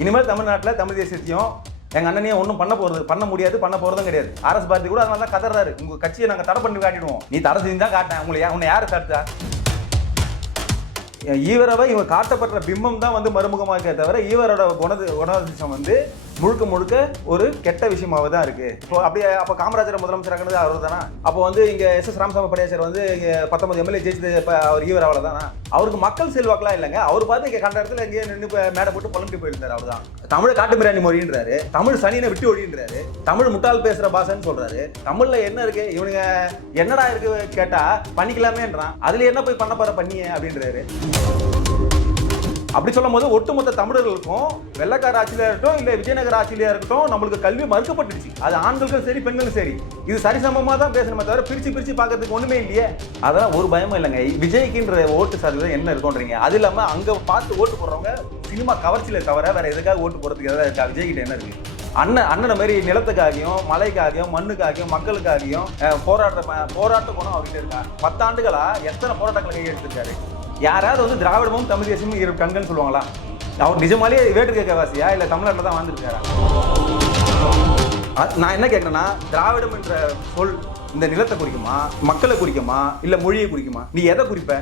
இனிமேல் தமிழ்நாட்டில் தமிழ் தேசியத்தையும் எங்கள் அண்ணனையும் ஒன்றும் பண்ண முடியாது, பண்ண போகிறதும் கிடையாது. ஆர்எஸ் பாரதி கூட அதனால தான் கதறாரு, உங்கள் கட்சியை நாங்கள் தடை பண்ணி காட்டிடுவோம். நீ தடை செஞ்சு தான் காட்டேன், உன்னை யார் தடுத்தா? ஈவரவை இவங்க காட்டப்பட்ட பிம்பம் தான் வந்து மறுமுகமாக இருக்கே தவிர ஈவரோட குணாதிசயம் வந்து முழுக்க முழுக்க ஒரு கெட்ட விஷயமாவே தான் இருக்கு. இப்போ அப்படியே அப்போ காமராஜர் முதலமைச்சராக அவர் தானா? அப்போ வந்து இங்கே எஸ் ராமசாமி படையாச்சர் வந்து இங்கே 19 எம்எல்ஏ ஜெயிச்சது இப்போ அவர் ஈவராவில் தானா? அவருக்கு மக்கள் செல்வாக்கெல்லாம் இல்லைங்க. அவர் பார்த்து இங்கே கண்ட இடத்துல எங்கேயே நின்று மேடை போட்டு புலம்பிட்டு போயிருந்தார். அவர் தான் தமிழ் காட்டு பிராணி மொழின்றாரு, தமிழ் சனியை விட்டு ஒழின்றாரு, தமிழ் முட்டாள் பேசுற பாசன்னு சொல்றாரு. தமிழ்ல என்ன இருக்கு, இவனுங்க என்னடா இருக்கு கேட்டா பண்ணிக்கலாமேன்றான். அதுல என்ன போய் பண்ண போற பண்ணிய அப்படின்றாரு. அப்படி சொல்லும் போது ஒட்டுமொத்த தமிழர்களுக்கும் வெள்ளக்கார ஆட்சியில இருக்கட்டும் இல்ல விஜயநகர ஆட்சியில இருக்கட்டும் நம்மளுக்கு கல்வி மறுக்கப்பட்டுச்சு. அது ஆண்களுக்கும் சரி பெண்களுக்கும் சரி. இது சரிசமமா தான் பேசணுமே தவிர பிரிச்சு பார்க்கறதுக்கு ஒண்ணுமே இல்லையே. அதெல்லாம் ஒரு பயமும் இல்லைங்க. விஜய்க்குன்ற ஓட்டு சதவீதம் என்ன இருக்கும்ன்றீங்க. அது இல்லாம அங்க பார்த்து ஓட்டு போடுறவங்க சினிமா கவர்ச்சியில தவிர வேற எதுக்காக ஓட்டு போடுறதுக்கு எதாவது இருக்கா? விஜய் கிட்ட என்ன இருக்கு? அண்ணனை மாதிரி நிலத்துக்காகியும் மலைக்காகியும் மண்ணுக்காகியும் மக்களுக்காகியும் போராட்ட குணம் அவர்கிட்ட இருக்கா? 10 ஆண்டுகளா எத்தனை போராட்டங்களை கையெடுத்திருக்காரு? யாராவது வந்து திராவிடமும் தமிழ் தேசியமும் இரு கண்கள்னு சொல்லுவாங்களா? அவர் நிஜமாலேயே வேற்றுக்க வாசியா இல்லை தமிழ்நாட்டில் தான் வாழ்ந்துருக்காரா? நான் என்ன கேட்குறேன்னா, திராவிடம் என்ற சொல் இந்த நிலத்தை குறிக்குமா, மக்களை குறிக்குமா, இல்லை மொழியை குறிக்குமா? நீ எதை குறிப்ப?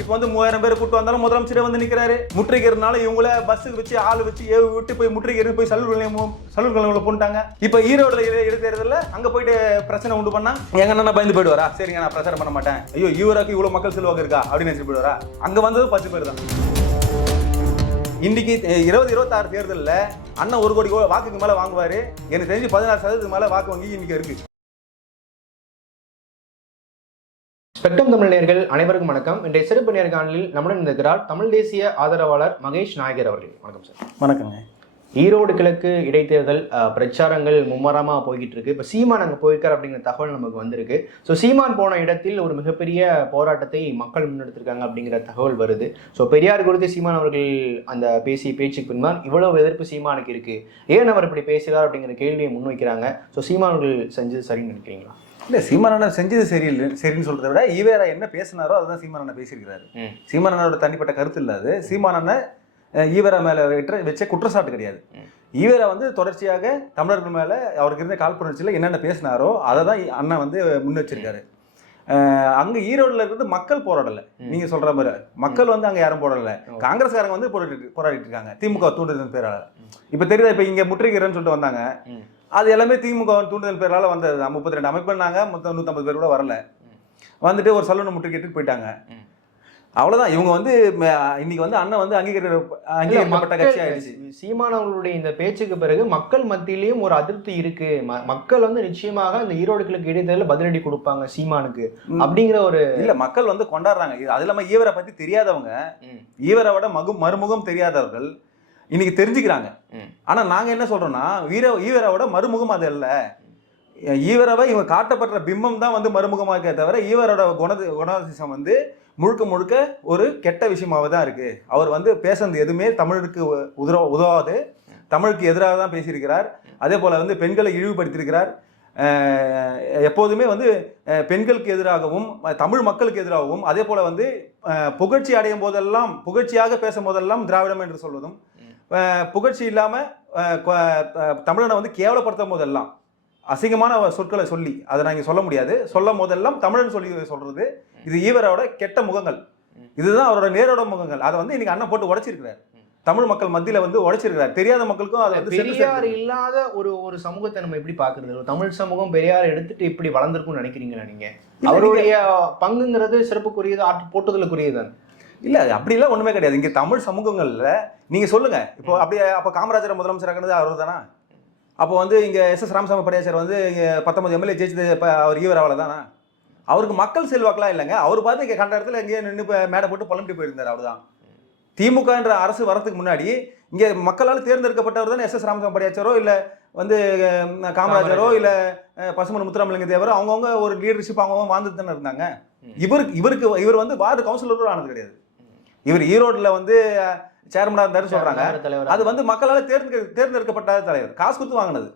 இப்போ வந்து 3000 பேர் கூட்டு வந்தாலும் முதலமைச்சரே வந்து நிற்கிறாரு. முற்றுகிறதுனால இவங்கள பஸ்ஸுக்கு வச்சு ஆள் வச்சு ஏவி விட்டு போய் முற்றுகிறது போய் சலூர் போட்டாங்க. இப்போ ஈரோடு இடைத்தேர்தலில் அங்கே போயிட்டு பிரச்சனை உண்டு பண்ணா எங்க அண்ணா பயந்து போயிடுவாரா? சரிங்க நான் பிரச்சாரம் பண்ண மாட்டேன், ஐயோ ஈவராக்கு இவ்வளோ மக்கள் செல்வாக்கு இருக்கா அப்படின்னு நினைச்சு போயிடுவாரா? அங்கே வந்தது 10 பேர் தான். இன்னைக்கு 2026 தேர்தலில் அண்ணன் 1 கோடி வாக்குக்கு மேலே வாங்குவாரு. எனக்கு தெரிஞ்சு 16% மேலே வாக்கு வங்கி இன்னைக்கு இருக்கு. ஸ்பெக்ட்ரம் தமிழ் நேயர்கள் அனைவருக்கும் வணக்கம். இன்றைய சிறப்பு நேர்காணலில் நம்முடன் இருக்கிறார் தமிழ் தேசிய ஆதரவாளர் மகேஷ் நாயகர் அவர்கள். வணக்கம் சார். வணக்கங்க. ஈரோடு கிழக்கு இடைத்தேர்தல் பிரச்சாரங்கள் மும்மரமாக போய்கிட்டு இருக்கு. இப்போ சீமான் அங்கே போயிருக்கார் அப்படிங்கிற தகவல் நமக்கு வந்திருக்கு. ஸோ சீமான் போன இடத்தில் ஒரு மிகப்பெரிய போராட்டத்தை மக்கள் முன்னெடுத்திருக்காங்க அப்படிங்கிற தகவல் வருது. ஸோ பெரியார் குறித்து சீமான் அவர்கள் அந்த பேசிய பேச்சுக்கு பின்னால் இவ்வளவு எதிர்ப்பு சீமானுக்கு இருக்கு, ஏன் அவர் இப்படி பேசுகிறார் அப்படிங்கிற கேள்வியை முன்வைக்கிறாங்க. ஸோ சீமான் அவர்கள் செஞ்சது சரின்னு நினைக்கிறீங்களா? இல்லை, சீமானண்ணா செஞ்சது சரின்னு சொல்றதை விட ஈவேரா என்ன பேசினாரோ அதுதான் சீமானண்ணா பேசியிருக்கிறாரு. சீமானண்ணோட தனிப்பட்ட கருத்து இல்லாது சீமானண்ணா ஈவேரா மேல வச்ச குற்றச்சாட்டு கிடையாது. ஈவேரா வந்து தொடர்ச்சியாக தமிழர்கள் மேல அவருக்கு இருந்த காழ்ப்புணர்ச்சியில் என்னென்ன பேசினாரோ அதை தான் அண்ணா வந்து முன் வச்சிருக்காரு. அங்க ஈரோடுல இருந்து மக்கள் போராடல, நீங்க சொல்ற மாதிரி மக்கள் வந்து அங்க யாரும் போராடல. காங்கிரஸ்காரங்க வந்து போராடிட்டு இருக்காங்க திமுக தூண்டுதல் பேரால. இப்ப தெரியுதா, இப்ப இங்க முற்றுகிறன்னு சொல்லிட்டு வந்தாங்க, அது எல்லாமே திமுக தூண்டுதல் பேரால வந்தது. 32 அமைப்புனாங்க, மொத்தம் 150 பேர் கூட வரல. வந்துட்டு ஒரு சலூனை முற்றுகிட்டு போயிட்டாங்க. அவ்வளவுதான். இவங்க வந்து இன்னைக்கு வந்து அண்ணன் வந்து அங்கீகரிக்கப்பட்ட கட்சி ஆயிடுச்சு. சீமானவர்களுடைய இந்த பேச்சுக்கு பிறகு மக்கள் மத்தியிலையும் ஒரு அதிருப்தி இருக்கு. மக்கள் வந்து நிச்சயமாக இந்த ஈரோடு கிழக்கு இடைத்தேர்தலில் பதிலடி கொடுப்பாங்க சீமானுக்கு அப்படிங்கிற ஒரு இல்ல மக்கள் வந்து கொண்டாடுறாங்க. அது இல்லாம ஈவரை பத்தி தெரியாதவங்க, ஈவரோட மறுமுகம் தெரியாதவர்கள் இன்னைக்கு தெரிஞ்சுக்கிறாங்க. ஆனா நாங்க என்ன சொல்றோம்னா, ஈவரோட மறுமுகம் அது அல்ல. ஈவரவை இவங்க காட்டப்பட்ட பிம்பம் தான் வந்து மறுமுகமாக இருக்கே தவிர ஈவரோட குணாதிசயம் வந்து முழுக்க முழுக்க ஒரு கெட்ட விஷயமாவே தான் இருக்கு. அவர் வந்து பேசுறது எதுவுமே தமிழுக்கு உதவாது, தமிழுக்கு எதிராக தான் பேசியிருக்கிறார். அதே போல வந்து பெண்களை இழிவுபடுத்தியிருக்கிறார். எப்போதுமே வந்து பெண்களுக்கு எதிராகவும் தமிழ் மக்களுக்கு எதிராகவும், அதே போல வந்து புகழ்ச்சி அடையும் போதெல்லாம், புகழ்ச்சியாக பேசும் போதெல்லாம் திராவிடம் என்று சொல்வதும், புகழ்ச்சி இல்லாம தமிழனை வந்து கேவலப்படுத்தும் போதெல்லாம் அசிங்கமான சொற்களை சொல்லி அதை நாங்கள் சொல்ல முடியாது, சொல்லும் போதெல்லாம் தமிழன் சொல்லி சொல்றது, இது ஈவரோட கெட்ட முகங்கள். இதுதான் அவரோட நேரோட முகங்கள். அதை வந்து இன்னைக்கு அண்ணன் போட்டு உடைச்சிருக்கிறார். தமிழ் மக்கள் மத்தியில வந்து உடைச்சிருக்கிறார். தெரியாத மக்களுக்கும் அதை பெரியார் இல்லாத ஒரு சமூகத்தை நம்ம எப்படி பாக்குறது? தமிழ் சமூகம் பெரியார் எடுத்துட்டு இப்படி வளர்ந்துருக்கும்னு நினைக்கிறீங்களா நீங்க? அவருடைய பங்குங்கிறது சிறப்புக்குரியது, ஆற்று போட்டுதலுக்குரியதான். இல்ல அப்படிலாம் ஒண்ணுமே கிடையாது. இங்க தமிழ் சமூகங்கள்ல நீங்க சொல்லுங்க, இப்போ அப்படியே அப்ப காமராஜர் முதலமைச்சரானது அவர் தானா? அப்போ வந்து இங்கே எஸ் ராமசாமி படையாச்சர் வந்து இங்கே 19 எம்எல்ஏ ஜெயிச்சது இப்போ அவர் ஈவராவில் தானா? அவருக்கு மக்கள் செல்வாக்கெல்லாம் இல்லைங்க. அவர் பார்த்து இங்கே கண்ட இடத்துல எங்கேயே நின்று மேடை போட்டு புலம்பிட்டு போயிருந்தார். அவர் தான் திமுக என்ற அரசு வரதுக்கு முன்னாடி இங்கே மக்களால் தேர்ந்தெடுக்கப்பட்டவர் தான் எஸ் ராமசாமி படையாச்சரோ இல்லை வந்து காமராஜரோ இல்லை பசுமன் முத்துராமலிங்க தேவரோ அவங்கவுங்க ஒரு லீடர்ஷிப் அவங்கவுங்க வாழ்ந்துட்டு தானே இருந்தாங்க. இவர் வந்து வார்டு கவுன்சிலரும் ஆனது கிடையாது. இவர் ஈரோட்டில் வந்து சேர்மனா இருந்தாரு சொல்றாங்க. அது வந்து மக்களால் தேர்ந்தெடுக்கப்பட்ட தலைவர், காசு கொடுத்து வாங்கினது.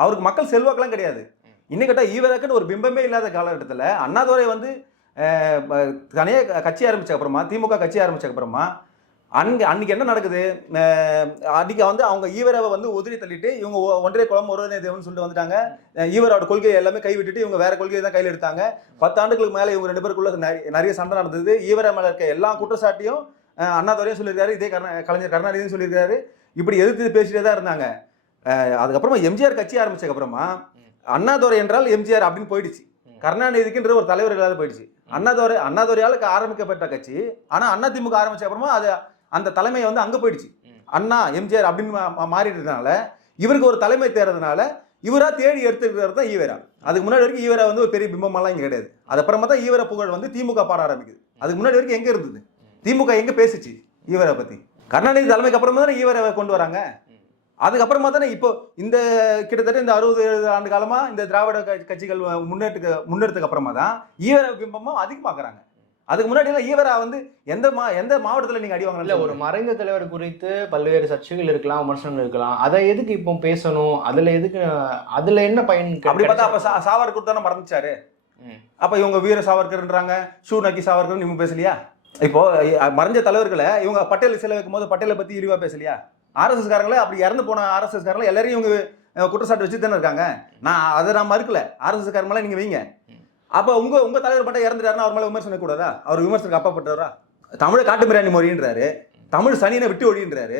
அவருக்கு மக்கள் செல்வாக்கெல்லாம் கிடையாது. இன்னைக்கு கேட்டால் ஈவராக்குன்னு ஒரு பிம்பமே இல்லாத காலகட்டத்தில் அண்ணாதுரை வந்து தனியாக கட்சி ஆரம்பிச்ச அப்புறமா, திமுக கட்சி ஆரம்பிச்ச அப்புறமா அன்னைக்கு என்ன நடக்குது, அன்னைக்கு வந்து அவங்க ஈவராவை வந்து உதிரி தள்ளிட்டு இவங்க ஒன்றே குளம் ஒருவனே தேவன் சொல்லிட்டு வந்துட்டாங்க. ஈவரோட கொள்கையை எல்லாமே கைவிட்டுட்டு இவங்க வேற கொள்கையை தான் கையில் எடுத்தாங்க. 10 ஆண்டுகளுக்கு மேலே இவங்க 2 பேருக்குள்ள நிறைய சண்டை நடந்தது. ஈவரா மேல இருக்க எல்லா குற்றச்சாட்டையும் அண்ணாதுரையும் சொல்லியிருக்காரு, இதே கலைஞர் கருணாநிதியும் சொல்லியிருக்காரு. இப்படி எதிர்த்து பேசிட்டே தான் இருந்தாங்க. அதுக்கப்புறமா எம்ஜிஆர் கட்சி ஆரம்பிச்சதுக்கு அப்புறமா அண்ணாதுரை என்றால் எம்ஜிஆர் அப்படின்னு போயிடுச்சு. கருணாநிதிக்குன்ற ஒரு தலைவர் இல்லாத போயிடுச்சு. அண்ணாதுரையால ஆரம்பிக்கப்பட்ட கட்சி. ஆனா அதிமுக ஆரம்பிச்ச அப்புறமா அது அந்த தலைமை வந்து அங்க போயிடுச்சு. அண்ணா எம்ஜிஆர் அப்படின்னு மாறிடுறதுனால இவருக்கு ஒரு தலைமை தேர்றதுனால இவரா தேடி எடுத்துக்கிறது தான் ஈவரா. அதுக்கு முன்னாடி வரைக்கும் ஈவரா வந்து ஒரு பெரிய பிம்பமெல்லாம் இங்க கிடையாது. அது அப்புறமா தான் ஈவரா புகழ் வந்து திமுக பாட ஆரம்பிக்குது. அதுக்கு முன்னாடி வரைக்கும் எங்க இருந்தது? திமுக எங்க பேசிச்சு ஈவரா பத்தி? கருணாநிதி தலைமைக்கு அப்புறமா தானே ஈவராவை கொண்டு வராங்க. அதுக்கப்புறமா தானே இப்போ இந்த கிட்டத்தட்ட இந்த 60-70 ஆண்டு காலமா இந்த திராவிட கட்சிகள் முன்னெடுத்துக்கு அப்புறமா தான் ஈவரா பிம்பமும் அதிகமாக்குறாங்க. அதுக்கு முன்னாடி எல்லாம் ஈவரா வந்து எந்த மாவட்டத்துல நீங்க அடி வாங்கல? ஒரு மறைந்த தலைவர் குறித்து பல்வேறு சர்ச்சைகள் இருக்கலாம், விமர்சனங்கள் இருக்கலாம். அதை எதுக்கு இப்போ பேசணும்? அதுல என்ன பயன்? அப்படி பார்த்தா அப்ப சாவர்கர் தானே மறந்துச்சாரு. அப்ப இவங்க வீர சாவர்கர்ன்றாங்க, ஷூ நக்கி சாவர்கர் இவங்க பேசலையா? இப்போ மறைஞ்ச தலைவர்களை இவங்க பட்டேல் சிலை வைக்கும் போது பட்டேலை பத்தி இழிவா பேசலையா? ஆர்எஸ்எஸ் காரங்களே அப்படி இறந்து போன ஆர்எஸ்எஸ் காரங்களே எல்லாரையும் இவங்க குற்றச்சாட்டு வச்சு தானே இருக்காங்க. நான் மறுக்கல, ஆர்எஸ்எஸ் காரங்களே நீங்க வைங்க. அப்ப உங்க தலைவர் பட்ட இறந்துட்டாருன்னா அவர் மேல விமர்சனம் கூடாதா? அவர் விமர்சனத்துக்கு அப்பாப்பட்டவரா? தமிழை காட்டு பிரியாணி மொழின்றாரு, தமிழ் சனியனை விட்டு ஒழின்றாரு,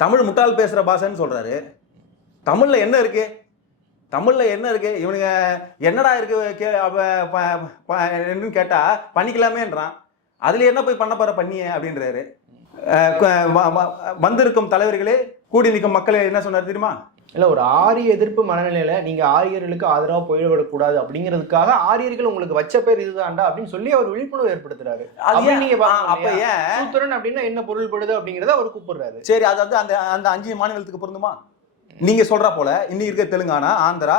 தமிழ் முட்டாள் பேசுற பாஷன்னு சொல்றாரு. தமிழ்ல என்ன இருக்கு? இவனுங்க என்னடா இருக்கு கேட்டா பண்ணிக்கலாமேன்றான். அதுல என்ன போய் பண்ண போற பண்ணிய அப்படின்றாரு. வந்திருக்கும் தலைவர்களே கூடி நிற்கும் மக்களே என்ன சொன்னார் தெரியுமா? இல்ல, ஒரு ஆரிய எதிர்ப்பு மனநிலையில நீங்க ஆரியர்களுக்கு ஆதரவா போயிடக்கூடாது அப்படிங்கிறதுக்காக ஆரியர்கள் உங்களுக்கு வச்ச பேர் இதுதான்டா அப்படின்னு சொல்லி அவர் விழிப்புணர்வு ஏற்படுத்துறாரு. அப்ப ஏன் சூத்திரன் அப்படின்னா என்ன பொருள்படுது அப்படிங்கறத அவர் கூப்பிடுறாரு. சரி, அது வந்து அந்த 5 மாநிலத்துக்கு பொருந்துமா? நீங்க சொல்ற போல இன்னைக்கு இருக்க தெலுங்கானா, ஆந்திரா,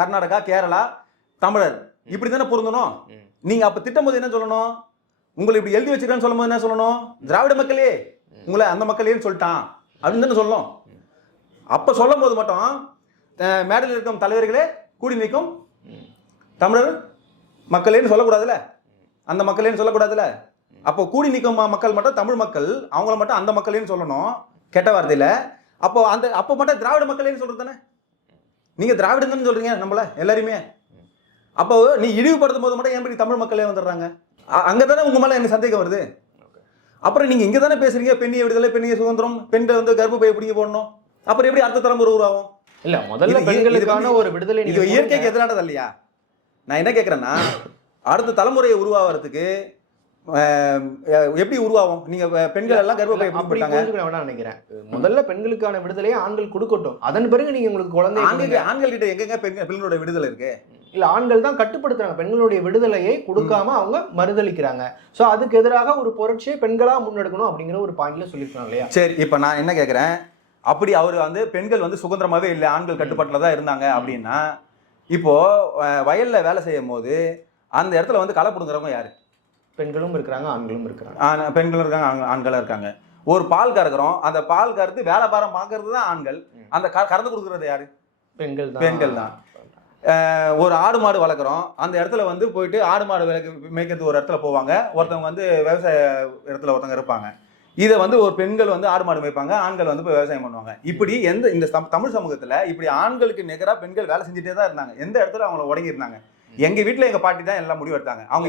கர்நாடகா, கேரளா, தமிழர் இப்படி தானே பொருந்தணும். நீங்க அப்ப திட்டம் போது என்ன சொல்லணும்? உங்களை இப்படி எழுதி வச்சிருக்கான்னு சொல்லும் போது என்ன சொல்லணும்? திராவிட மக்களே உங்களை அந்த மக்களேன்னு சொல்லிட்டான் அப்படின்னு தானே சொல்லணும். அப்ப சொல்லும் போது மட்டும் மேடையில் இருக்கும் தலைவர்களே கூடி நிற்கும் தமிழர் மக்களேன்னு சொல்லக்கூடாதுல்ல, அந்த மக்களேன்னு சொல்லக்கூடாதுல்ல. அப்போ கூடி நிற்கும் மக்கள் மட்டும் தமிழ் மக்கள், அவங்கள மட்டும் அந்த மக்களேன்னு சொல்லணும் கெட்ட வார்த்தையில. அப்போ மட்டும் திராவிட மக்களேன்னு சொல்றது தானே. நீங்க திராவிடன்னு சொல்றீங்க நம்மள எல்லாருமே. அப்போ நீ இழிவுபடுத்தும் போது மட்டும் ஏன் தமிழ் மக்களே வந்துடுறாங்க? அங்கதானே உங்க மேல எனக்கு சந்தேகம் வருது. அப்புறம் நீங்க இங்க தானே பேசுறீங்க பெண்ணிய விடுதலை, பெண்ணிய சுதந்திரம், பெண்கள் வந்து கர்ப்பப்பை பிடிங்க போடணும். அப்புறம் எப்படி அடுத்த தலைமுறை உருவாகும்? இல்ல, முதல்ல பெண்களுக்கான ஒரு விடுதலை இது இயற்கைக்கு எதிரானது இல்லையா? நான் என்ன கேட்கறேன்னா, அடுத்த தலைமுறையை உருவாகிறதுக்கு எப்படி உருவாகும்? நீங்க பெண்கள் எல்லாம் கர்ப்பப்பை எப்படி நினைக்கிறேன். முதல்ல பெண்களுக்கான விடுதலையை ஆண்கள் கொடுக்கட்டும், அதன் பிறகு நீங்க உங்களுக்கு குழந்தை. ஆண்கள் கிட்ட எங்க பெண்களோட விடுதலை இருக்கு? இல்ல, ஆண்கள் தான் கட்டுப்படுத்துறாங்க. பெண்களுடைய விடுதலையை கொடுக்காம அவங்க மறுதளிக்கிறாங்க. சோ அதுக்கு எதிராக ஒரு புரட்சியை பெண்களா முன்னெடுக்கணும் அப்படிங்கிற ஒரு பாயிண்ட்ல சொல்லிருக்காங்க இல்லையா? சரி, இப்ப நான் என்ன கேட்கிறேன், அப்படி அவர் வந்து பெண்கள் வந்து சுதந்திரமாவே இல்லை, ஆண்கள் கட்டுப்பாட்டுல தான் இருந்தாங்க அப்படின்னா, இப்போ வயல்ல வேலை செய்யும் போது அந்த இடத்துல வந்து களை பிடுங்குறவங்க யாரு? பெண்களும் இருக்கிறாங்க, ஆண்களும் இருக்கிறாங்க. பெண்களும் இருக்காங்க, ஆண்களும் இருக்காங்க. ஒரு பால் கறக்குறோம், அந்த பால் கறந்து வேலை பாரம் பார்க்கறது தான் ஆண்கள். அந்த கறந்து கொடுக்கறது யாரு? பெண்கள் தான். ஒரு ஆடு மாடு வளர்க்குறோம், அந்த இடத்துல வந்து போயிட்டு ஆடு மாடு மேய்க்கிறது ஒரு இடத்துல போவாங்க, ஒருத்தவங்க வந்து விவசாய இடத்துல ஒருத்தவங்க இருப்பாங்க. இதை வந்து ஒரு பெண்கள் வந்து ஆடு மாடு மேய்ப்பாங்க, ஆண்கள் வந்து போய் விவசாயம் பண்ணுவாங்க. இப்படி இந்த தமிழ் சமூகத்துல இப்படி ஆண்களுக்கு நிகராக பெண்கள் வேலை செஞ்சுட்டே தான் இருந்தாங்க. எந்த இடத்துல அவங்கள உடங்கி இருந்தாங்க? எங்க வீட்டுல எங்க பாட்டி தான் எல்லாம் முடிவு எடுத்தாங்க. அவங்க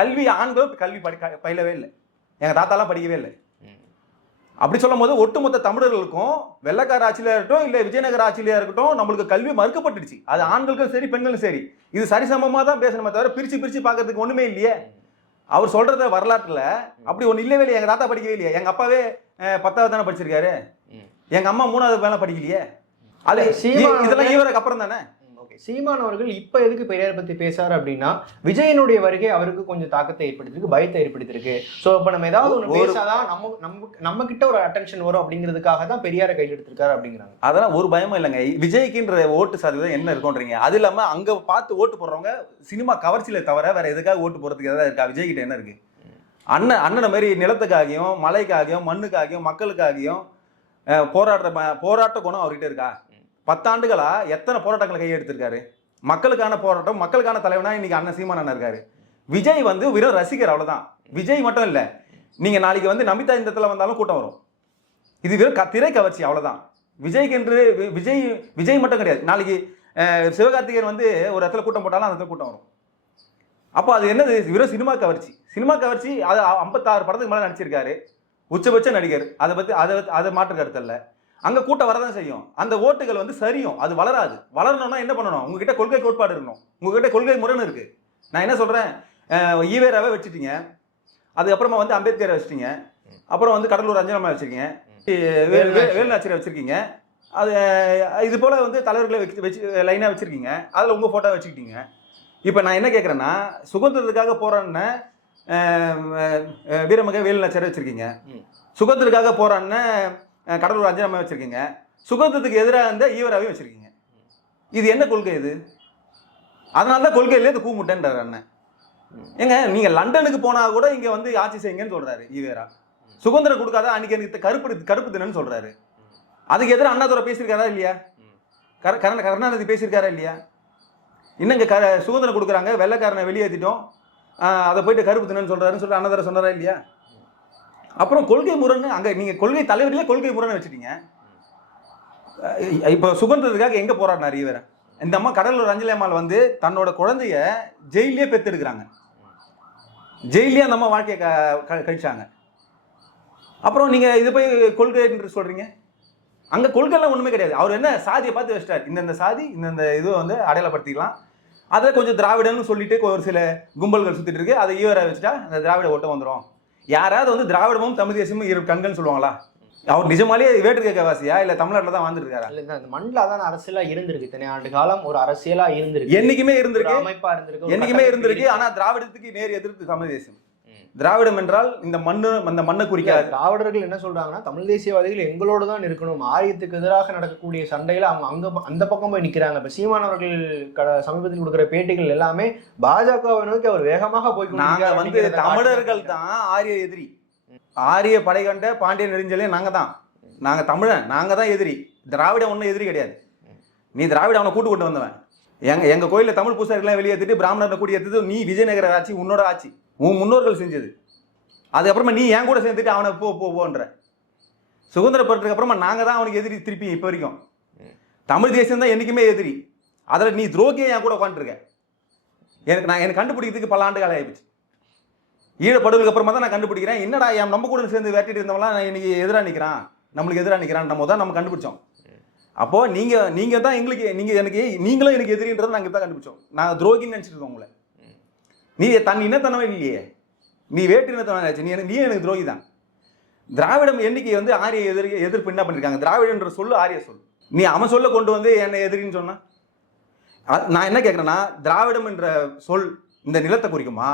கல்வி, ஆண்களும் கல்வி பயிலவே இல்லை, எங்க தாத்தாலாம் படிக்கவே இல்லை. அப்படி சொல்லும் போது ஒட்டுமொத்த தமிழர்களுக்கும் வெள்ளக்கார ஆட்சியில இருக்கட்டும் இல்ல விஜயநகர ஆட்சியில இருக்கட்டும் நம்மளுக்கு கல்வி மறுக்கப்பட்டுடுச்சு. அது ஆண்களுக்கும் சரி பெண்களும் சரி. இது சரிசமமா தான் பேசணுமே தவிர பிரிச்சு பார்க்கறதுக்கு ஒண்ணுமே இல்லையே. அவர் சொல்றத வரலாற்றுல அப்படி ஒண்ணு இல்லவே இல்லையே. எங்க தாத்தா படிக்கவே இல்லையே, எங்க அப்பாவே 10வது தானே படிச்சிருக்காரு, எங்க அம்மா 3வது மேல படிக்கலையே. அது இதெல்லாம் ஈவருக்கு அப்புறம் தானே. சீமான் அவர்கள் இப்ப எதுக்கு பெரியார் பத்தி பேசாரு அப்படின்னா, விஜயனுடைய வருகை அவருக்கு கொஞ்சம் தாக்கத்தை ஏற்படுத்திருக்கு, பயத்தை ஏற்படுத்திருக்கு. சோ இப்ப நம்ம ஏதாவது ஒண்ணு பேசாதான் நம்ம கிட்ட ஒரு அட்டென்ஷன் வரும் அப்படிங்கிறதுக்காக தான் பெரியாரை கையில் எடுத்திருக்காரு அப்படிங்கிறாங்க. அதெல்லாம் ஒரு பயமும் இல்லைங்க. விஜய்க்குன்ற ஓட்டு சதவீதம் என்ன இருக்கும்ன்றீங்க? அது இல்லாம அங்க பார்த்து ஓட்டு போடுறவங்க சினிமா கவர்ச்சியில தவிர வேற எதுக்காக ஓட்டு போறதுக்கு எதாவது இருக்கா? விஜய் கிட்ட என்ன இருக்கு? அண்ணனை மாதிரி நிலத்துக்காகியும் மலைக்காகியும் மண்ணுக்காகியும் மக்களுக்காகியும் போராட்ட குணம் அவர்கிட்ட இருக்கா? 10 ஆண்டுகளா எத்தனை போராட்டங்களை கையெடுத்திருக்காரு? மக்களுக்கான போராட்டம், மக்களுக்கான தலைவனா இன்னைக்கு அண்ணன் சீமான் அண்ணன் இருக்காரு. விஜய் வந்து வெறும் ரசிகர், அவ்வளவுதான். விஜய் மட்டும் இல்ல, நீங்க நாளைக்கு வந்து நமிதா இந்த இடத்துல வந்தாலும் கூட்டம் வரும். இது வெறும் திரை கவர்ச்சி, அவ்வளவுதான். விஜய்க்கு என்று விஜய் மட்டும் கிடையாது. நாளைக்கு சிவகார்த்திகேயன் வந்து ஒரு இடத்துல கூட்டம் போட்டாலும் அந்த இடத்துல கூட்டம் வரும். அப்போ அது என்னது, வெறும் சினிமா கவர்ச்சி. சினிமா கவர்ச்சி. அது 56 படத்துக்கு மேலே நடிச்சிருக்காரு, உச்சபட்ச நடிகர். அதை பற்றி அதை மாற்று கருத்து இல்லை. அங்கே கூட்டம் வரதான் செய்யும். அந்த ஓட்டுகள் வந்து சரியும், அது வளராது. வளரணும்னா என்ன பண்ணணும்? உங்ககிட்ட கொள்கை கோட்பாடு இருக்கணும், உங்ககிட்ட கொள்கை முரண் இருக்கு. நான் என்ன சொல்கிறேன், ஈவேராவை வச்சுட்டீங்க, அதுக்கப்புறமா வந்து அம்பேத்கரை வச்சுட்டீங்க, அப்புறம் வந்து கடலூர் அஞ்சலம்மா வச்சிருக்கீங்க, வேலுநாச்சியரை வச்சிருக்கீங்க, அது இது போல வந்து தலைவர்களை வச்சு லைனாக வச்சிருக்கீங்க, அதில் உங்கள் ஃபோட்டோ வச்சுக்கிட்டீங்க. இப்போ நான் என்ன கேட்குறேன்னா, சுதந்திரத்துக்காக போராடின வீரமக வேலுநாச்சியரை வச்சிருக்கீங்க, சுதந்திரத்துக்காக போராடின கடலூர் அஞ்சலம்மா வச்சிருக்கீங்க, சுதந்திரத்துக்கு எதிராக இருந்த ஈவராவையும் வச்சிருக்கீங்க. இது என்ன கொள்கை இது? அதனால தான் கொள்கையிலே இது கூமுட்டேன்றார் அண்ணன். ஏங்க, நீங்க லண்டனுக்கு போனா கூட இங்க வந்து ஆட்சி செய்யுங்கன்னு சொல்றாரு ஈவேரா. சுதந்திரம் கொடுக்காத அன்னைக்கு எனக்கு கருப்பு தினன்னு சொல்றாரு. அதுக்கு எதிராக அண்ணாதுரை பேசியிருக்காரா இல்லையா? கருணாநிதி பேசியிருக்காரா இல்லையா? இன்னும் சுதந்திரம் கொடுக்குறாங்க, வெள்ளைக்காரனை வெளியேற்றிட்டோம், அதை போயிட்டு கருப்பு தினன்னு சொல்றாருன்னு சொல்லி அண்ணாதுரை சொன்னாரா இல்லையா? அப்புறம் கொள்கை முரண், அங்க நீங்க கொள்கை தலைவர்களே கொள்கை முரண் வச்சுட்டீங்க. இப்போ சுதந்திரத்துக்காக எங்க போராடினார் ஈவேரா? இந்த அம்மா கடலூர் அஞ்சலி அம்மாள் வந்து தன்னோட குழந்தைய ஜெயிலே பெற்றெடுக்கிறாங்க, ஜெயிலே அந்த அம்மா வாழ்க்கையை கழிச்சாங்க. அப்புறம் நீங்க இது போய் கொள்கை என்று சொல்றீங்க. அங்க கொள்கைலாம் ஒண்ணுமே கிடையாது. அவர் என்ன சாதியை பார்த்து வச்சிட்டார், இந்த சாதி இந்த இதுவை வந்து அடையாளப்படுத்திக்கலாம், அதை கொஞ்சம் திராவிடன்னு சொல்லிட்டு ஒரு சில கும்பல்கள் சுத்திட்டு இருக்கு, அதை ஈவேரா வச்சுட்டா அந்த திராவிட ஓட்டம் வந்துடும். யாராவது வந்து திராவிடமும் தமிழ் தேசியமும் இரு கண்கள்னு சொல்லுவாங்களா? அவர் நிஜமாலே வேற்றுக்க வாசியா இல்ல தமிழ்நாட்டில் தான் வாழ்ந்துட்டு இருக்காரா? இல்ல, இந்த மண்ணில் அதான் அரசியலா இருந்திருக்கு, இத்தனை ஆண்டு காலம் ஒரு அரசியலா இருந்திருக்கு, என்னைக்குமே இருந்திருக்கு, அமைப்பா இருந்திருக்கு, என்னைக்குமே இருந்திருக்கு. ஆனா திராவிடத்துக்கு நேர் எதிர்த்து தமிழ் தேசியம். திராவிடம் என்றால் இந்த மண்ணை குறிக்காது. திராவிடர்கள் என்ன சொல்றாங்கன்னா, தமிழ் தேசியவாதிகள் எங்களோடு தான் இருக்கணும், ஆரியத்துக்கு எதிராக நடக்கக்கூடிய சண்டையில அவங்க அந்த பக்கம் போய் நிக்கிறாங்க. இப்ப சீமானவர்கள் சமீபத்தில் கொடுக்குற பேட்டிகள் எல்லாமே பாஜகவை நோக்கி அவர் வேகமாக போய், நாங்க வந்து தமிழர்கள் தான் ஆரிய எதிரி, ஆரிய படை கண்ட பாண்டிய நெடுஞ்சலே நாங்க தமிழன், நாங்க தான் எதிரி. திராவிடம் ஒன்றும் எதிரி கிடையாது. நீ திராவிட அவனை கூட்டு கொண்டு வந்தவன். எங்க கோயிலில் தமிழ் பூசாரிகளாம் வெளியேற்றிட்டு பிராமணர்களை கூட்டி எடுத்தது நீ விஜயநகர ஆட்சி, உன்னோட ஆட்சி, உன் முன்னோர்கள் செஞ்சது. அதுக்கப்புறமா நீ என் கூட சேர்ந்துட்டு அவனை போன்ற சுதந்திரப்படுறதுக்கு அப்புறமா நாங்க தான் அவனுக்கு எதிரி. திருப்பி இப்போ வரைக்கும் தமிழ் தேசியம் தான் என்னைக்குமே எதிரி. அதில் நீ துரோகியை என் கூட உட்காந்துருக்க. எனக்கு கண்டுபிடிக்கிறதுக்கு பல ஆண்டு காலம் ஆயிடுச்சு. ஈழப்படுவதுக்கு அப்புறமா தான் நான் கண்டுபிடிக்கிறேன், என்னடா நம்ம கூட சேர்ந்து வேட்டிட்டு இருந்தவங்களாம் நான் இன்னைக்கு எதிராக நிற்கிறான், நம்மளுக்கு எதிராக நிற்கிறான் நம்ம கண்டுபிடிச்சோம். அப்போ நீங்க தான் எங்களுக்கு, நீங்களும் எனக்கு எதிரின்றதை நாங்கள் தான் கண்டுபிடிச்சோம். நான் துரோகின்னு நினைச்சிட்டு இருக்கோம் உங்களை. நீ தன் இனத்தனவே இல்லையே, நீ வேட்டு இனத்தனவே ஆச்சு, நீ எனக்கு துரோகி தான். திராவிடம் என்னைக்கு வந்து ஆரிய எதிர்ப்பு என்ன பண்ணிருக்காங்க? திராவிடன்ற சொல்லு ஆரிய சொல். நீ அவன் சொல்ல கொண்டு வந்து என்னை எதிரின்னு சொன்னா நான் என்ன கேட்குறேன்னா, திராவிடம் என்ற சொல் இந்த நிலத்தை குறிக்குமா,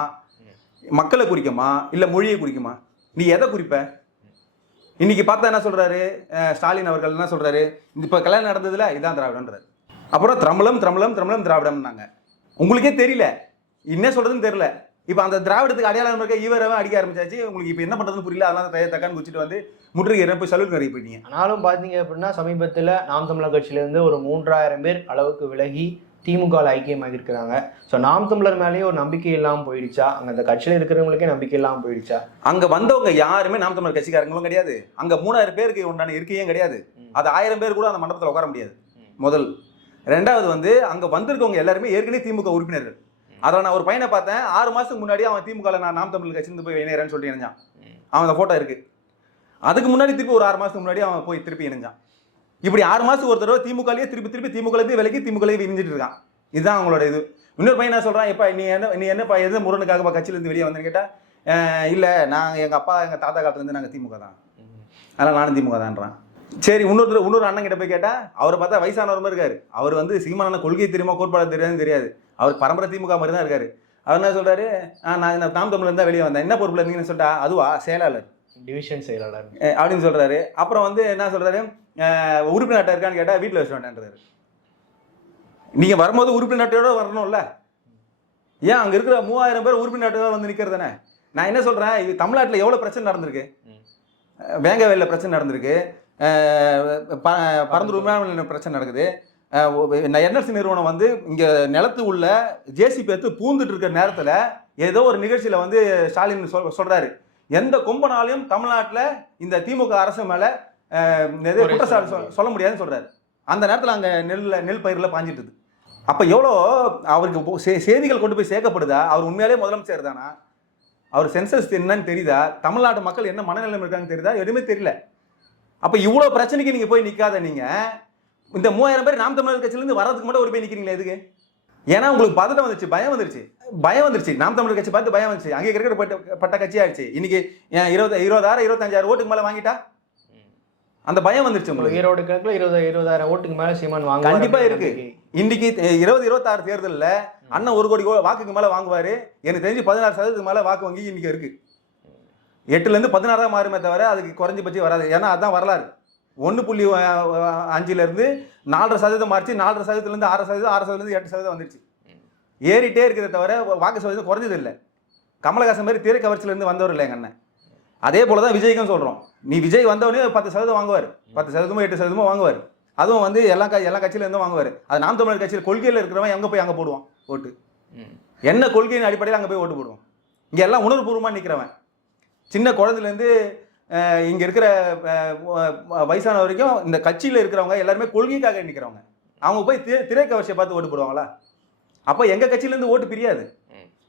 மக்களை குறிக்குமா, இல்லை மொழியை குறிக்குமா? நீ எதை குறிப்ப? இன்னைக்கு பார்த்தா என்ன சொல்றாரு ஸ்டாலின் அவர்கள், என்ன சொல்றாரு, இப்போ கல்யாணம் நடந்ததுல இதான் திராவிடன்றாரு. அப்புறம் திரமலம் திராவிடம்னாங்க. உங்களுக்கே தெரியல என்ன சொல்றதுன்னு தெரியல. இப்போ அந்த திராவிடத்துக்கு அடையாளம் இருக்க ஈவராவை அடிக்க ஆரம்பிச்சாச்சு. உங்களுக்கு இப்போ என்ன பண்றதுன்னு புரியல. அதனால தக்கான்னு குச்சிட்டு வந்து முற்றுகை போய் சலூன் கறி போயிட்டீங்க. ஆனாலும் பார்த்தீங்க அப்படின்னா சமீபத்தில் நாம் தமிழர் கட்சியிலேருந்து ஒரு 3000 பேர் அளவுக்கு விலகி திமுக ஐக்கியமாக இருக்கிறாங்க. ஸோ நாம் தமிழர் மேலேயும் ஒரு நம்பிக்கை இல்லாமல் போயிடுச்சா? அங்கே அந்த கட்சியில் இருக்கிறவங்களுக்கே நம்பிக்கை இல்லாமல் போயிடுச்சா? அங்கே வந்தவங்க யாருமே நாம் தமிழர் கட்சிக்காரங்களும் கிடையாது. அங்கே 3000 பேருக்கு உண்டான இருக்கையும் கிடையாது. அது 1000 பேர் கூட அந்த மண்டபத்தில் உட்கார முடியாது. முதல். ரெண்டாவது வந்து அங்கே வந்திருக்கவங்க எல்லாருமே ஏற்கனவே திமுக உறுப்பினர்கள். அதில் நான் ஒரு பையனை பார்த்தேன், 6 மாதத்துக்கு முன்னாடி அவன் திமுக நான் நாம் தமிழ் கட்சியிருந்து போய் இணையறேன்னு சொல்லிட்டு இணைஞ்சான். அவன் அந்த ஃபோட்டோ இருக்கு. அதுக்கு முன்னாடி திருப்பி ஒரு 6 மாதத்துக்கு முன்னாடி அவன் போய் திருப்பி இணைஞ்சான். இப்படி 6 மாதத்துக்கு ஒரு தடவை திமுகலேயே திருப்பி திமுகலேயே விலைக்கு திமுகலேயே இணைஞ்சிட்டு இருக்கான். இதுதான் அவங்களோட இது. இன்னொரு பையன் என்ன சொல்கிறான், எப்பா நீ என்னப்பா எது முரணுக்காகப்பா கட்சியிலேருந்து வெளியே வந்தேன்னு கேட்டால், இல்லை நாங்கள் எங்கள் அப்பா எங்கள் தாத்தா காலத்துலேருந்து நாங்கள் திமுக தான், அதனால் நானும் திமுக தான்றான். சரி, இன்னொரு அண்ணன் கிட்ட போய் கேட்டால் அவரை பார்த்தா வயசானவர் மாதிரி இருக்காரு. அவர் வந்து சீமான கொள்கை தெரியுமா கோட்பாடு தெரியாதுன்னு தெரியாது, அவர் பரம்பரை திமுக மாதிரி தான் இருக்காரு. அவர் என்ன சொல்றாரு, நான் நாம் தமிழ்ல இருந்தா வெளியே வந்தேன், என்ன பொறுப்புல இருந்தீங்கன்னு சொல்லிட்டா, அதுவா செயலாளர், டிவிஷன் செயலாளர் அப்படின்னு சொல்றாரு. அப்புறம் வந்து என்ன சொல்றாரு, உறுப்பினர் அட்டை இருக்கான்னு கேட்டா வீட்டில் வச்சு வேண்டான்றாரு. நீங்க வரும்போது உறுப்பினர் அட்டையோட வரணும்ல, ஏன் அங்க இருக்கிற 3000 பேர் உறுப்பினர் அட்டையோட வந்து நிக்கிறது தானே. நான் என்ன சொல்றேன், தமிழ்நாட்டில் எவ்வளவு பிரச்சனை நடந்திருக்கு, வேங்கவேலில் பிரச்சனை நடந்திருக்கு, பரந்தூர் விமான பிரச்சனை நடக்குது. என்எல்சி நிறுவனம் வந்து இங்க நிலத்து உள்ள ஜேசிபி எடுத்து பூந்துட்டு இருக்கிற நேரத்தில் ஏதோ ஒரு நிகழ்ச்சியில வந்து ஸ்டாலின் சொல்றாரு, எந்த கொம்பனாலையும் தமிழ்நாட்டுல இந்த திமுக அரசு மேல குற்றச்சாட்டு சொல்ல முடியாதுன்னு சொல்றாரு. அந்த நேரத்துல அங்க நெல் பயிர்ல பாஞ்சிட்டு. அப்ப எவ்வளோ அவருக்கு செய்திகள் கொண்டு போய் சேர்க்கப்படுதா? அவர் உண்மையாலே முதலமைச்சர் தானா? அவர் சென்சஸ் என்னன்னு தெரியுதா? தமிழ்நாட்டு மக்கள் என்ன மனநிலைமை இருக்காங்கன்னு தெரியுதா? எதுவுமே தெரியல. அப்ப இவ்வளவு பிரச்சனைக்கு நீங்க போய் நிக்காத. நீங்க இந்த 3000 பேர் நாம் தமிழர் கட்சியில இருந்து வரதுக்கு மட்டும் ஒரு போய் நிக்கிறீங்களா? எதுக்கு? ஏன்னா உங்களுக்கு பதட்டம் வந்துருச்சு, பயம் வந்துருச்சு. நாம் தமிழர் கட்சி பார்த்து பயம் வந்துச்சு. அங்கே கிரிக்கெட் கட்சி ஆயிடுச்சு. இன்னைக்கு 20,000 25,000 ஓட்டுக்கு மேல வாங்கிட்டா அந்த பயம் வந்துருச்சு உங்களுக்கு. ஈரோடு கிழக்குல 20,000 ஓட்டுக்கு மேல சீமான் வாங்க கண்டிப்பா இருக்கு. இன்னைக்கு 2026 தேர்தலில் அண்ணன் 1 கோடி வாக்குக்கு மேல வாங்குவாரு. எனக்கு தெரிஞ்சு 16% மேல வாக்கு வங்கி இன்னைக்கு இருக்கு. 8ல இருந்து 16 மாறுமே தவிர அதுக்கு குறைஞ்சி பற்றி வராது. ஏன்னா அதுதான் வரலாறு. 1.5ல இருந்து 4.5% மாறிச்சு. 4.5% இருந்து 6%, 6% இருந்து 8% வந்துருச்சு. ஏறிட்டே இருக்கிறத தவிர வாக்கு சதவீதம் குறைஞ்சது இல்லை. கமலஹாசன் மாதிரி திரை கவர்ச்சியில இருந்து வந்தவர் இல்லை எங்க அண்ணன். அதே போலதான் விஜய்க்கும் சொல்றோம். நீ விஜய் வந்தவனே 10% வாங்குவார், 10%, 8% வாங்குவார். அதுவும் வந்து எல்லா கட்சியில இருந்தும் வாங்குவார். அது நாம் தமிழர் கட்சியில் கொள்கையில் இருக்கிறவன் எங்க போய் அங்க போடுவான் ஓட்டு? என்ன கொள்கையின் அடிப்படையில் அங்க போய் ஓட்டு போடுவான்? இங்க எல்லாம் உணர்வுபூர்வமா நிக்கிறவன். சின்ன குழந்தைல இருந்து இங்க இருக்கிற வயசான வரைக்கும் இந்த கட்சியில இருக்கிறவங்க எல்லாருமே கொள்கைக்காக நிக்கிறவங்க. அவங்க போய் திரை கவர்ச்சியை பார்த்து ஓட்டு போடுவாங்களா? அப்ப எங்க கட்சியில இருந்து ஓட்டு பிரியாது.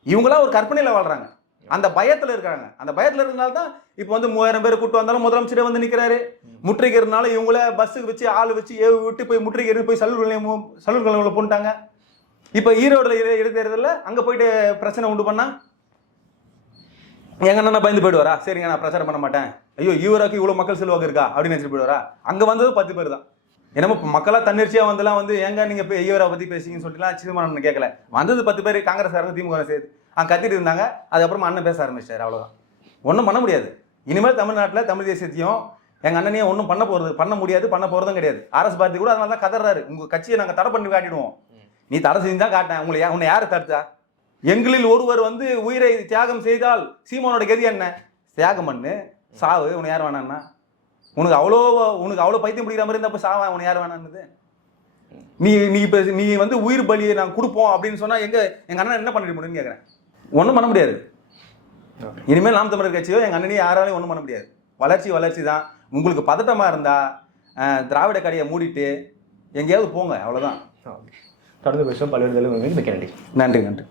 இவங்களா ஒரு கற்பனையில வாழ்றாங்க. அந்த பயத்துல இருக்காங்க. அந்த பயத்துல இருந்தால்தான் தான் இப்போ வந்து 3000 பேர் கூட்டு வந்தாலும் முதலமைச்சரே வந்து நிக்கிறாரு. முற்றுகைறதுனால இவங்கள பஸ்ஸுக்கு வச்சு ஆள் வச்சு ஏவி விட்டு போய் முற்றுகை போய் சலூர் போட்டாங்க. இப்போ ஈரோடுல இடைத்தேர்தலில் அங்க போயிட்டு பிரச்சனை உண்டு பண்ணா எங்க அண்ணா பயந்து போயிடுவாரா? சரிங்க நான் பிரச்சாரம் பண்ண மாட்டேன், ஐயோ ஈரோக்கு இவ்வளவு மக்கள் செல்வாக்கு இருக்கா அப்படின்னு நினைச்சிட்டு போயிடுவாரா? அங்க வந்தது 10 பேர் தான். என்னமோ மக்களா தன்னிச்சையா வந்தெல்லாம் வந்து எங்க நீங்க போய் ஈவரா பத்தி பேசிங்கன்னு சொல்லிட்டுலாம் சீமானன் கேட்கல. வந்தது 10 பேர் காங்கிரஸ் திமுக சேர்த்து அங்கே கத்திட்டு இருந்தாங்க. அதுக்கப்புறமா அண்ணன் பேச ஆரம்பிச்சிட்டாரு. அவ்வளோதான். ஒன்றும் பண்ண முடியாது. இனிமேல் தமிழ்நாட்டில் தமிழ் தேசியத்தையும் எங்கள் அண்ணனையும் ஒன்றும் பண்ண முடியாது, பண்ண போகிறதும் கிடையாது. அரசு பார்ட்டி கூட அதனால தான் கதறாரு. உங்கள் கட்சியை நாங்கள் தடை பண்ணி காட்டிடுவோம். நீ தடை செஞ்சு தான் காட்டேன். உன்னை யார் தடுத்தா? எங்களில் ஒருவர் வந்து உயிரை தியாகம் செய்தால் சீமானோட கதி என்ன? தியாகம் பண்ணு, சாவு. உன்னை யார் வேணான்னா? உனக்கு அவ்வளோ பைத்தியம் பிடிக்கிற மாதிரி இருந்தால் சாவா? உன்னை யார் வேணான்னு? நீ வந்து உயிர் பலியை நாங்கள் கொடுப்போம் அப்படின்னு சொன்னால் எங்கள் அண்ணன் என்ன பண்ணிட முடியும்னு கேட்குறேன். ஒன்றும் பண்ண முடியாது. இனிமேல் நாம் தமிழர் கட்சியோ எங்கள் அண்ணனையும் யாராலையும் ஒன்றும் பண்ண முடியாது. வளர்ச்சி தான். உங்களுக்கு பதட்டமாக இருந்தால் திராவிட கடையை மூடிட்டு எங்கேயாவது போங்க, அவ்வளோதான். தொடர்ந்து பேசுவோம். பல்வேறு நன்றி. நன்றி.